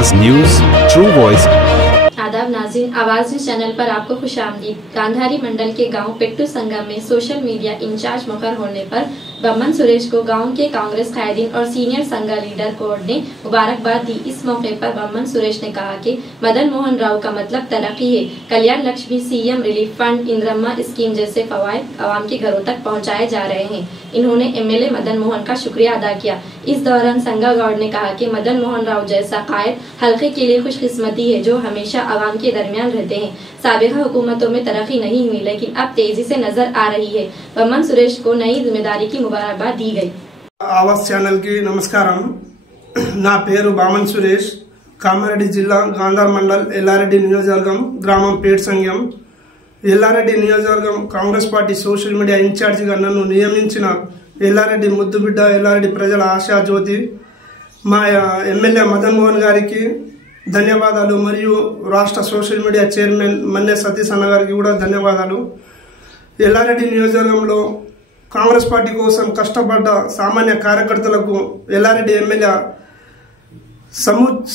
आवाज news, true voice. आदाब नाज़रीन, आवाज न्यूज चैनल पर आपको खुशामदीद। गांधारी मंडल के गांव पिट्टू संगम में सोशल मीडिया इंचार्ज मुकर होने पर बम्मन सुरेश को गांव के कांग्रेस कायदीन और सीनियर संघ लीडर कोर्ट ने मुबारकबाद दी। इस मौके पर बम्मन सुरेश ने कहा कि मदन मोहन राव का मतलब तरक्की है। Kalyana Lakshmi, CM relief fund, Indiramma scheme जैसे फवायद आवाम के घरों तक पहुंचाए जा रहे हैं। इन्होंने एमएलए मदन मोहन का शुक्रिया अदा किया। इस दौरान संगा गौड़ ने कहा कि मदन मोहन राव जैसा कायद हल्के के लिए खुशकिस्मती है जो हमेशा आवाम के दरमियान रहते हैं। साबिका हुकूमतों में तरक्की नहीं हुई लेकिन अब तेजी से नजर आ रही है। बम्मन सुरेश को नई जिम्मेदारी की मुबारकबाद दी गई। आवाज चैनल की नमस्कारम। ना पेरू बामन सुरेश, कामारेड्डी जिल्ला गांधार मंडल एल्लारेड्डी नियोजकवर्गం గ్రామం పేట్ సంఘం। ఎల్లారెడ్డి నియోజకవర్గం Congress party social media incharge గా నన్ను నియమించిన ఎల్లారెడ్డి ముద్దుబిడ్డ, ఎల్లారెడ్డి ప్రజల ఆశా జ్యోతి మా ఎమ్మెల్యే మదన్ మోహన్ గారికి ధన్యవాదాలు మరియు రాష్ట్ర సోషల్ మీడియా చైర్మన్ మన్నే సతీష్ అన్న గారికి కూడా ధన్యవాదాలు। ఎల్లారెడ్డి నియోజకవర్గంలో కాంగ్రెస్ పార్టీ కోసం కష్టపడ్డ సామాన్య కార్యకర్తలకు ఎల్లారెడ్డి ఎమ్మెల్యే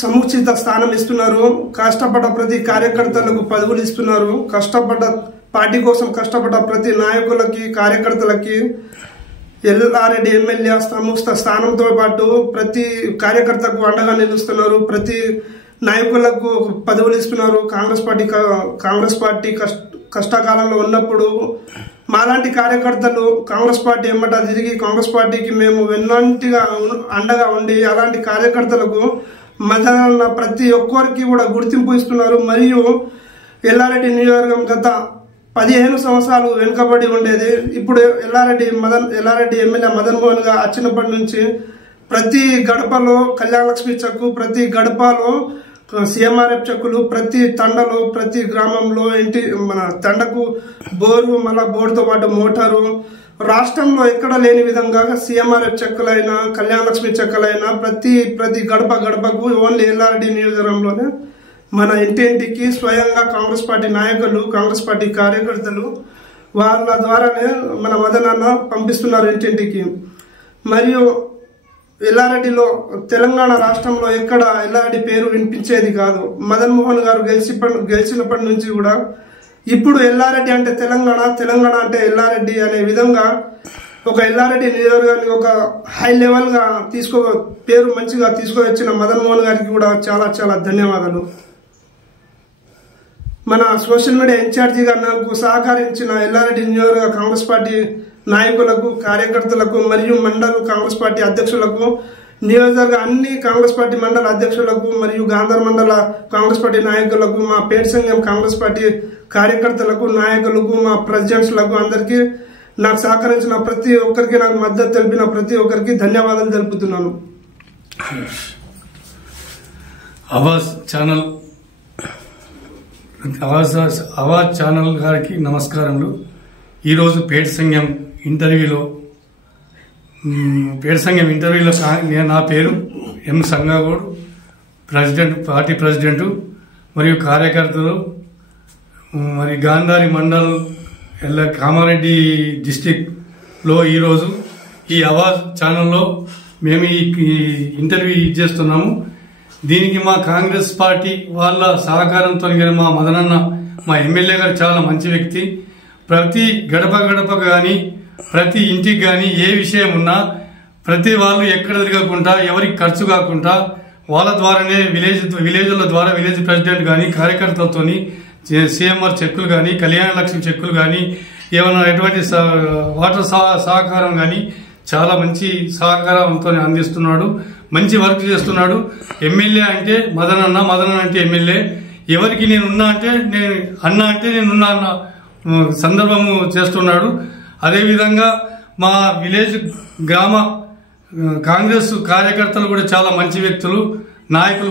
సముచిత స్థానం ఇస్తున్నారు। కష్టపడ్డ ప్రతి కార్యకర్తలకు పదవులు ఇస్తున్నారు। కష్టపడ్డ పార్టీ కోసం కష్టపడ్డ ప్రతి నాయకులకి కార్యకర్తలకి ఎల్లారెడ్డి ఎమ్మెల్యే సముచిత స్థానంతో పాటు ప్రతి కార్యకర్తకు అండగా నిలుస్తున్నారు। ప్రతి నాయకులకు పదవులు ఇస్తున్నారు। కాంగ్రెస్ పార్టీ కష్టకాలంలో ఉన్నప్పుడు మాలాంటి కార్యకర్తలు కాంగ్రెస్ పార్టీ ఎమ్మట తిరిగి కాంగ్రెస్ పార్టీకి మేము వెన్నంటిగా అండగా ఉండి అలాంటి కార్యకర్తలకు మదన ప్రతి ఒక్కరికి కూడా గుర్తింపు ఇస్తున్నారు। మరియు ఎల్లారెడ్డి నియోజకవర్గం గత 15 సంవత్సరాలు వెనుకబడి ఉండేది। ఇప్పుడు ఎల్లారెడ్డి ఎమ్మెల్యే మదన్ మోహన్ గా వచ్చినప్పటి నుంచి ప్రతి గడపలో కళ్యాణ లక్ష్మి చెక్కు, ప్రతి గడపలో సిఎంఆర్ఎఫ్ చెక్కులు, ప్రతి తండలో ప్రతి గ్రామంలో మన తండకు బోరు, మళ్ళా బోర్డుతో పాటు మోటారు, రాష్ట్రంలో ఎక్కడ లేని విధంగా సిఎంఆర్ఎఫ్ చెక్కులైనా కళ్యాణ లక్ష్మి చెక్కులైనా ప్రతి గడపకు ఓన్లీ ఎల్లారెడ్డి నియోజకవర్గంలోనే మన ఇంటింటికి స్వయంగా కాంగ్రెస్ పార్టీ నాయకులు, కాంగ్రెస్ పార్టీ కార్యకర్తలు వాళ్ళ ద్వారానే మన మదనన్న పంపిస్తున్నారు ఇంటింటికి। మరియు ఎల్లారెడ్డిలో తెలంగాణ రాష్ట్రంలో ఎక్కడ ఎల్లారెడ్డి పేరు వినిపించేది కాదు। మదన్ మోహన్ గారు గెలిచినప్పటి నుంచి కూడా ఇప్పుడు ఎల్లారెడ్డి అంటే తెలంగాణ అంటే ఎల్లారెడ్డి అనే విధంగా ఒక ఎల్లారెడ్డి నియోజకవర్గానికి ఒక హై లెవెల్ గా పేరు మంచిగా తీసుకువచ్చిన మదన్ మోహన్ గారికి కూడా చాలా చాలా ధన్యవాదాలు। మన సోషల్ మీడియా ఇన్ఛార్జిగా నాకు సహకరించిన ఎల్లారెడ్డి నియోజకవర్గ కాంగ్రెస్ పార్టీ నాయకులకు, కార్యకర్తలకు మరియు మండల కాంగ్రెస్ పార్టీ అధ్యక్షులకు, నియోజకవర్గ అన్ని కాంగ్రెస్ పార్టీ మండల అధ్యక్షులకు మరియు గాంధార్ మండల కాంగ్రెస్ పార్టీ నాయకులకు, మా పేట్ సంఘం కాంగ్రెస్ పార్టీ కార్యకర్తలకు, నాయకులకు, మా ప్రెసిడెంట్స్లకు అందరికీ నాకు సహకరించిన ప్రతి ఒక్కరికి, నాకు మద్దతు తెలిపిన ప్రతి ఒక్కరికి ధన్యవాదాలు తెలుపుతున్నాను। ఆవాజ్ ఛానల్ గారికి నమస్కారములు। ఈరోజు పేట్ సంఘం ఇంటర్వ్యూలో నా పేరు ఎం సంగాగౌడ్, పార్టీ ప్రెసిడెంట్ మరియు కార్యకర్తలు మరి గాంధారి మండల్ కామారెడ్డి డిస్టిక్ లో ఈరోజు ఈ ఆవాజ్ ఛానల్లో మేము ఈ ఇంటర్వ్యూ ఇచ్చేస్తున్నాము। దీనికి మా కాంగ్రెస్ పార్టీ వాళ్ళ సహకారంతో మా మదనన్న, మా ఎమ్మెల్యే గారు చాలా మంచి వ్యక్తి। ప్రతి గడప గాని ప్రతి ఇంటికి గాని ఏ విషయం ఉన్నా ప్రతి వాళ్ళు ఎక్కడ తిరగకుండా ఎవరికి ఖర్చు కాకుండా వాళ్ళ ద్వారానే విలేజ్ల ద్వారా విలేజ్ ప్రెసిడెంట్ గాని కార్యకర్తలతోని సిఎంఆర్ చెక్కులు గాని కళ్యాణ లక్ష్మి చెక్కులు గాని ఏమైనా ఎటువంటి వాటర్ సహకారం గాని చాలా మంచి సహకారంతో అందిస్తున్నాడు। మంచి వర్క్ చేస్తున్నాడు। ఎమ్మెల్యే అంటే మదనన్న అంటే ఎమ్మెల్యే। ఎవరికి నేనున్నా అంటే నేనున్నా అన్న సందర్భము చేస్తున్నాడు। అదేవిధంగా మా విలేజ్ గ్రామ కాంగ్రెస్ కార్యకర్తలు కూడా చాలా మంచి వ్యక్తులు, నాయకులు।